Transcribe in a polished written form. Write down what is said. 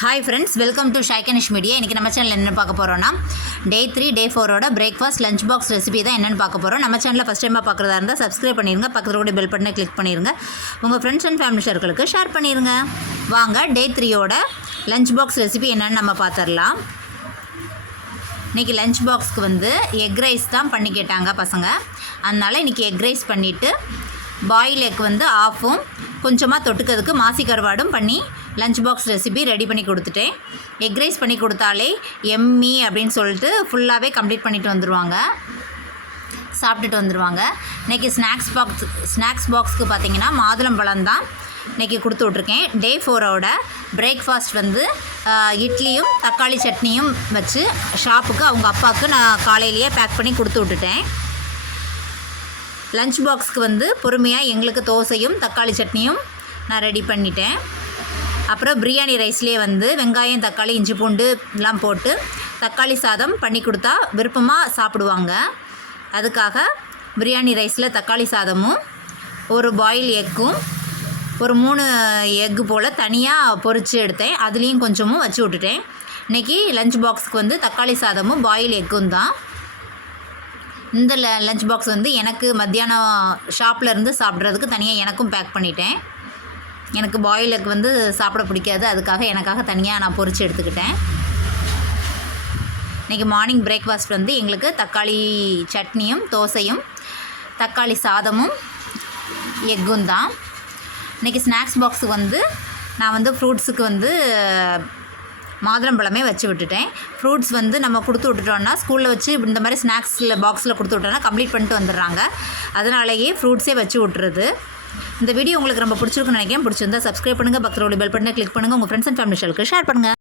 Hi friends, welcome to Shaikanish media. இன்றைக்கி நம்ம சேனலில் என்ன பார்க்க போகிறோன்னா டே 3 டே 4ஓட பிரேக்ஃபாஸ்ட் லஞ்ச் பாக்ஸ் ரெசிபி தான் என்னென்னு பார்க்க போகிறோம். நம்ம சேனலில் ஃபஸ்ட் டைமாக பார்க்குறதா இருந்தால் சப்ஸ்கிரைப் பண்ணிடுங்க, பக்கத்தில் கூட பெல் பட்டனை கிளிக் பண்ணிடுங்க, உங்கள் ஃப்ரெண்ட்ஸ் அண்ட் ஃபேமிலி சர்க்கிளுக்கு ஷேர் பண்ணிடுங்க. வாங்க டே 3ஓட லஞ்ச் பாக்ஸ் ரெசிபி என்னென்னு நம்ம பார்த்துடலாம். இன்றைக்கி லஞ்ச் பாக்ஸ்க்கு வந்து எக் ரைஸ் தான் பண்ணி கேட்டாங்க பசங்க. அதனால் இன்றைக்கி எக் ரைஸ் பண்ணிவிட்டு பாயில் எக் வந்து ஆஃபும் கொஞ்சமாக தொட்டுக்கிறதுக்கு மாசி கருவாடும் பண்ணி லஞ்ச் பாக்ஸ் ரெசிபி ரெடி பண்ணி கொடுத்துட்டேன். எக் ரைஸ் பண்ணி கொடுத்தாலே எம்மி அப்படின்னு சொல்லிட்டு ஃபுல்லாகவே கம்ப்ளீட் பண்ணிட்டு வந்துடுவாங்க, சாப்பிட்டுட்டு வந்துடுவாங்க. இன்றைக்கி ஸ்நாக்ஸ் பாக்ஸ்க்கு பார்த்திங்கன்னா மாதுளம்பழம் தான் இன்றைக்கி கொடுத்து விட்ருக்கேன். டே 4ஓட பிரேக்ஃபாஸ்ட் வந்து இட்லியும் தக்காளி சட்னியும் வச்சு ஷாப்புக்கு அவங்க அப்பாவுக்கு நான் காலையிலேயே பேக் பண்ணி கொடுத்து விட்டுட்டேன். லஞ்ச் பாக்ஸ்க்கு வந்து பொறுமையாக எங்களுக்கு தோசையும் தக்காளி சட்னியும் நான் ரெடி பண்ணிட்டேன். அப்புறம் பிரியாணி ரைஸ்லேயே வந்து வெங்காயம் தக்காளி இஞ்சி பூண்டு எல்லாம் போட்டு தக்காளி சாதம் பண்ணி கொடுத்தா விருப்பமாக சாப்பிடுவாங்க. அதுக்காக பிரியாணி ரைஸில் தக்காளி சாதமும் ஒரு பாயில் எக்கும் ஒரு 3 எக்கு போல் தனியாக பொரித்து எடுத்தேன். அதுலேயும் கொஞ்சமும் வச்சு விட்டுட்டேன். இன்றைக்கி லஞ்ச் பாக்ஸுக்கு வந்து தக்காளி சாதமும் பாயில் எக்கும் தான். இந்த லஞ்ச் பாக்ஸ் வந்து எனக்கு மத்தியானம் ஷாப்பில் இருந்து சாப்பிட்றதுக்கு தனியாக எனக்கும் பேக் பண்ணிட்டேன். எனக்கு பாயில் எக் வந்து சாப்பிட பிடிக்காது, அதுக்காக எனக்காக தனியாக நான் பொரித்து எடுத்துக்கிட்டேன். இன்றைக்கி மார்னிங் பிரேக்ஃபாஸ்ட் வந்து எங்களுக்கு தக்காளி சட்னியும் தோசையும் தக்காளி சாதமும் எக்கும் தான். இன்றைக்கி ஸ்நாக்ஸ் பாக்ஸுக்கு வந்து நான் வந்து ஃப்ரூட்ஸுக்கு வந்து மாதுளம்பழமே வச்சு விட்டுட்டேன். ஃப்ரூட்ஸ் வந்து நம்ம கொடுத்து விட்டுட்டோன்னா ஸ்கூலில் வச்சு இந்த மாதிரி ஸ்நாக்ஸில் பாக்ஸில் கொடுத்து விட்டோன்னா கம்ப்ளீட் பண்ணிட்டு வந்துடுறாங்க. அதனாலேயே ஃப்ரூட்ஸே வச்சு விட்டுறது. இந்த வீடியோ உங்களுக்கு ரொம்ப பிடிச்சிருக்குன்னு நினைக்கிறேன். பிடிச்சிருந்தா சப்ஸ்கிரைப் பண்ணுங்கள், பக்கத்தில் உள்ள பெல் பட்டனை கிளிக் பண்ணுங்கள், உங்கள் ஃப்ரெண்ட்ஸ் அண்ட் ஃபேமிலி ஷேர் பண்ணுங்கள்.